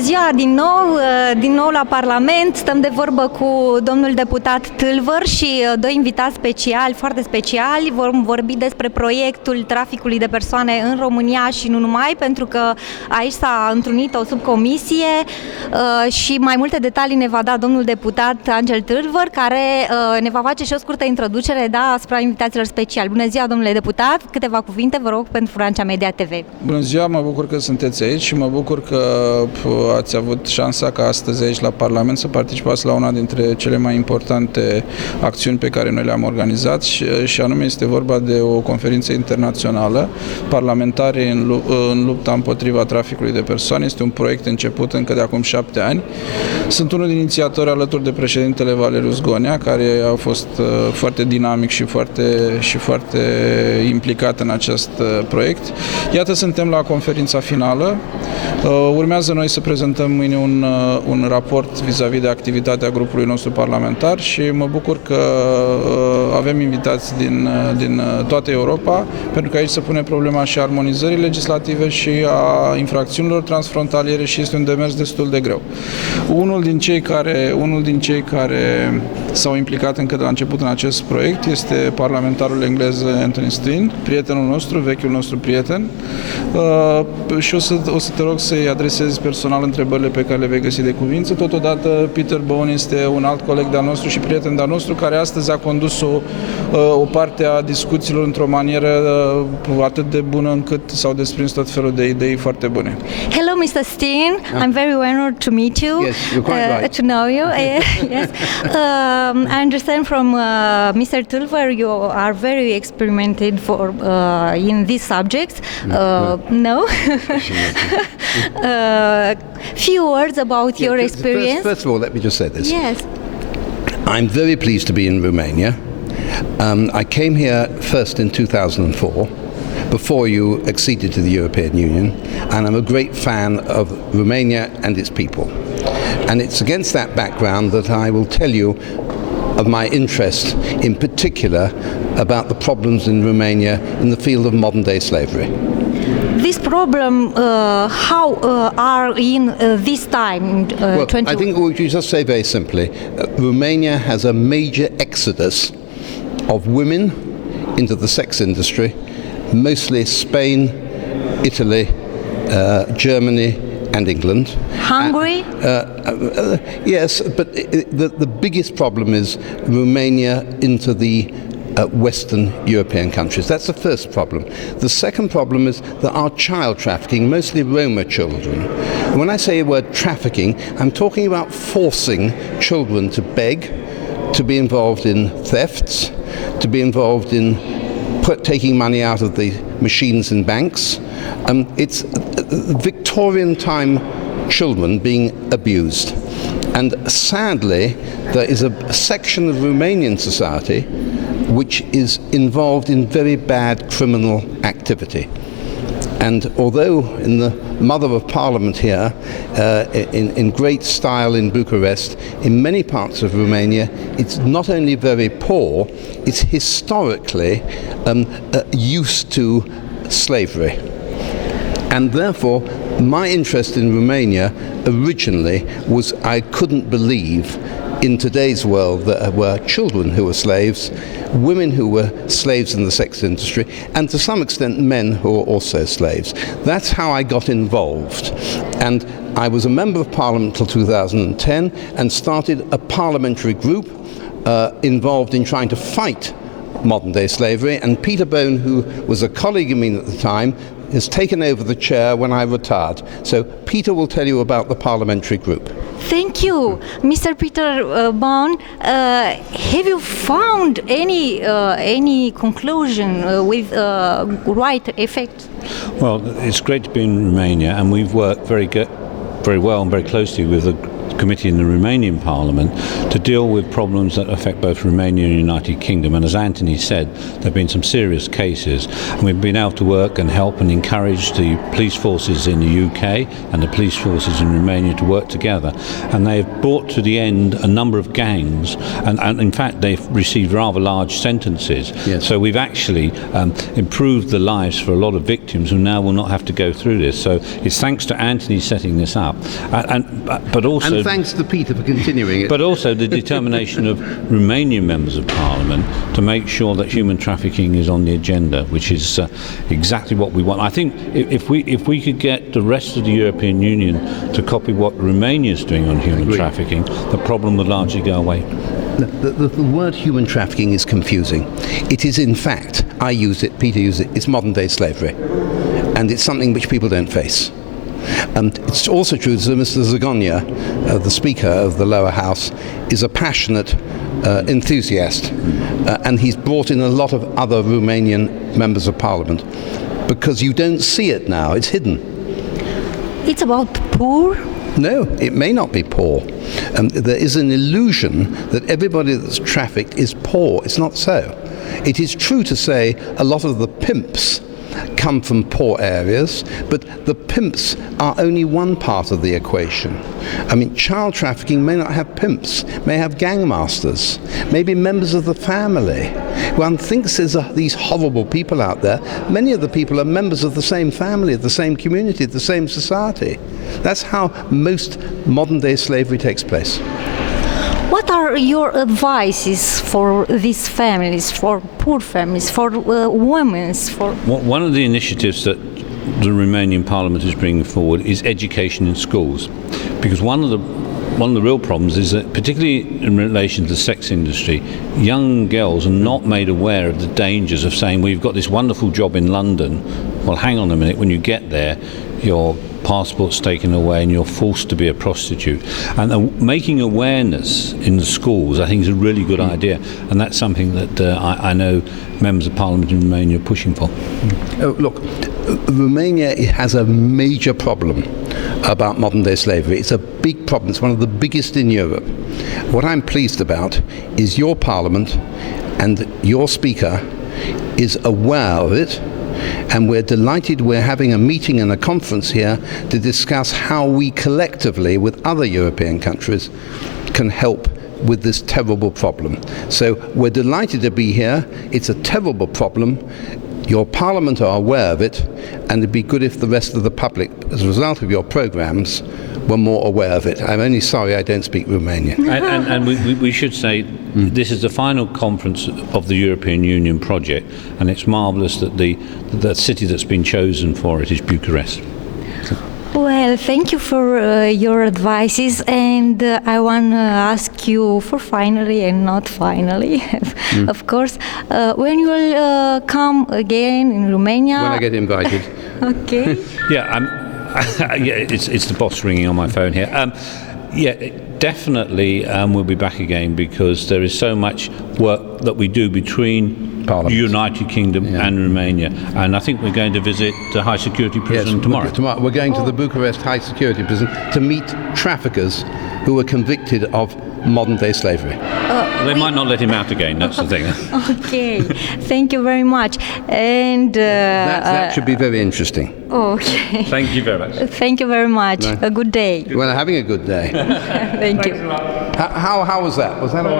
ziua din nou la Parlament. Stăm de vorbă cu domnul deputat Tâlvăr și doi invitați speciali, foarte speciali. Vom vorbi despre proiectul traficului de persoane în România și nu numai, pentru că aici s-a întrunit o subcomisie și mai multe detalii ne va da domnul deputat Angel Tâlvăr, care ne va face și o scurtă introducere asupra invitațiilor speciali. Bună ziua, domnule deputat, câteva cuvinte, vă rog, pentru Vrancea Media TV. Bună ziua, mă bucur că sunteți aici și mă bucur că ați avut șansa ca astăzi aici la Parlament să participați la una dintre cele mai importante acțiuni pe care noi le-am organizat și anume este vorba de o conferință internațională, Parlamentari în lupta împotriva traficului de persoane. Este un proiect început încă de acum 7 ani. Sunt unul din inițiatori alături de președintele Valeriu Zgonea, care a fost foarte dinamic și foarte implicat în acest proiect. Iată, suntem la conferința finală. Urmează noi să prezentăm mâine un raport vis-a-vis de activitatea grupului nostru parlamentar și mă bucur că avem invitați din toată Europa, pentru că aici se pune problema și a armonizării legislative și a infracțiunilor transfrontaliere și este un demers destul de greu. Unul din cei care s-au implicat încă de la început în acest proiect este parlamentarul englez Anthony Steen, prietenul nostru, vechiul nostru prieten, și o să te rog să-i adresezi personal întrebările pe care le vei găsi de cuvință. Totodată Peter Bone este un alt coleg de-al nostru și prieten de-al nostru, care astăzi a condus o parte a discuțiilor într-o manieră atât de bună încât s-au desprins tot felul de idei foarte bune. Hello, Mr. Steen. I'm very honored to meet you. Yes, you're quite right. To know you. Yes. I understand from Mr. Tâlvăr you are very experimented in these subjects. No? Few words about your experience. First of all, let me just say this. Yes. I'm very pleased to be in Romania. I came here first in 2004, before you acceded to the European Union, and I'm a great fan of Romania and its people. And it's against that background that I will tell you of my interest, in particular, about the problems in Romania in the field of modern-day slavery. This problem, how are in this time? I think we should just say very simply, Romania has a major exodus of women into the sex industry, mostly Spain, Italy, Germany and England. Hungary? Yes, but the biggest problem is Romania into the Western European countries. That's the first problem. The second problem is there are child trafficking, mostly Roma children. When I say the word trafficking, I'm talking about forcing children to beg, to be involved in thefts, to be involved in taking money out of the machines in banks. It's Victorian time children being abused. And sadly, there is a section of Romanian society which is involved in very bad criminal activity. And although in the Mother of Parliament here, in great style in Bucharest, in many parts of Romania, it's not only very poor, it's historically used to slavery. And therefore, my interest in Romania originally was I couldn't believe in today's world that there were children who were slaves, women who were slaves in the sex industry, and to some extent men who were also slaves. That's how I got involved. And I was a member of Parliament till 2010 and started a parliamentary group involved in trying to fight modern-day slavery. And Peter Bone, who was a colleague of mine at the time, has taken over the chair when I retired. So Peter will tell you about the parliamentary group. Thank you, Mr. Peter Bone. Have you found any conclusion with right effect? Well, it's great to be in Romania, and we've worked very well and very closely with committee in the Romanian Parliament to deal with problems that affect both Romania and the United Kingdom. And as Anthony said, there have been some serious cases, and we've been able to work and help and encourage the police forces in the UK and the police forces in Romania to work together. And they have brought to the end a number of gangs, and in fact they've received rather large sentences. Yes. So we've actually improved the lives for a lot of victims who now will not have to go through this. So it's thanks to Anthony setting this up, but also, And thanks to Peter for continuing it. but also the determination of Romanian members of Parliament to make sure that human trafficking is on the agenda, which is exactly what we want. I think if we could get the rest of the European Union to copy what Romania is doing on human trafficking, the problem would largely go away. The word human trafficking is confusing. It is, in fact, I use it, Peter used it, it's modern day slavery. And it's something which people don't face. It's also true that Mr. Zagonia, the Speaker of the lower house, is a passionate enthusiast. And he's brought in a lot of other Romanian members of Parliament because you don't see it now, it's hidden. It's about poor. No, it may not be poor. There is an illusion that everybody that's trafficked is poor. It's not so. It is true to say a lot of the pimps come from poor areas, but the pimps are only one part of the equation. I mean, child trafficking may not have pimps, may have gangmasters, maybe members of the family. One thinks there's these horrible people out there. Many of the people are members of the same family, of the same community, of the same society. That's how most modern-day slavery takes place. What are your advices for these families, for poor families, for women? One of the initiatives that the Romanian Parliament is bringing forward is education in schools, because one of the real problems is that, particularly in relation to the sex industry, young girls are not made aware of the dangers of saying, we've got this wonderful job in London. Well, hang on a minute, when you get there, your passport's taken away and you're forced to be a prostitute. And making awareness in the schools, I think, is a really good idea, and that's something that I know members of Parliament in Romania are pushing for. Oh, look, Romania has a major problem about modern-day slavery. It's a big problem. It's one of the biggest in Europe. What I'm pleased about is your Parliament and your Speaker is aware of it, and we're delighted we're having a meeting and a conference here to discuss how we collectively, with other European countries, can help with this terrible problem. So we're delighted to be here. It's a terrible problem. Your Parliament are aware of it, and it'd be good if the rest of the public, as a result of your programs, were more aware of it. I'm only sorry I don't speak Romanian. And we should say this is the final conference of the European Union project, and it's marvellous that the city that's been chosen for it is Bucharest. Well, thank you for your advices, and I want to ask you for finally, and not finally, of course, when you will come again in Romania. When I get invited. Okay. Yeah, yeah, it's the boss ringing on my phone here. Yeah, definitely we'll be back again, because there is so much work that we do between the United Kingdom and Romania, and I think we're going to visit the high security prison tomorrow. We're going to the Bucharest high security prison to meet traffickers who were convicted of modern day slavery. They might not let him out again, that's the thing. Okay, thank you very much. And that should be very interesting. Okay. Thank you very much. Thank you very much. No. A good day. Well, having a good day. Thank you. How was that? Was that all right?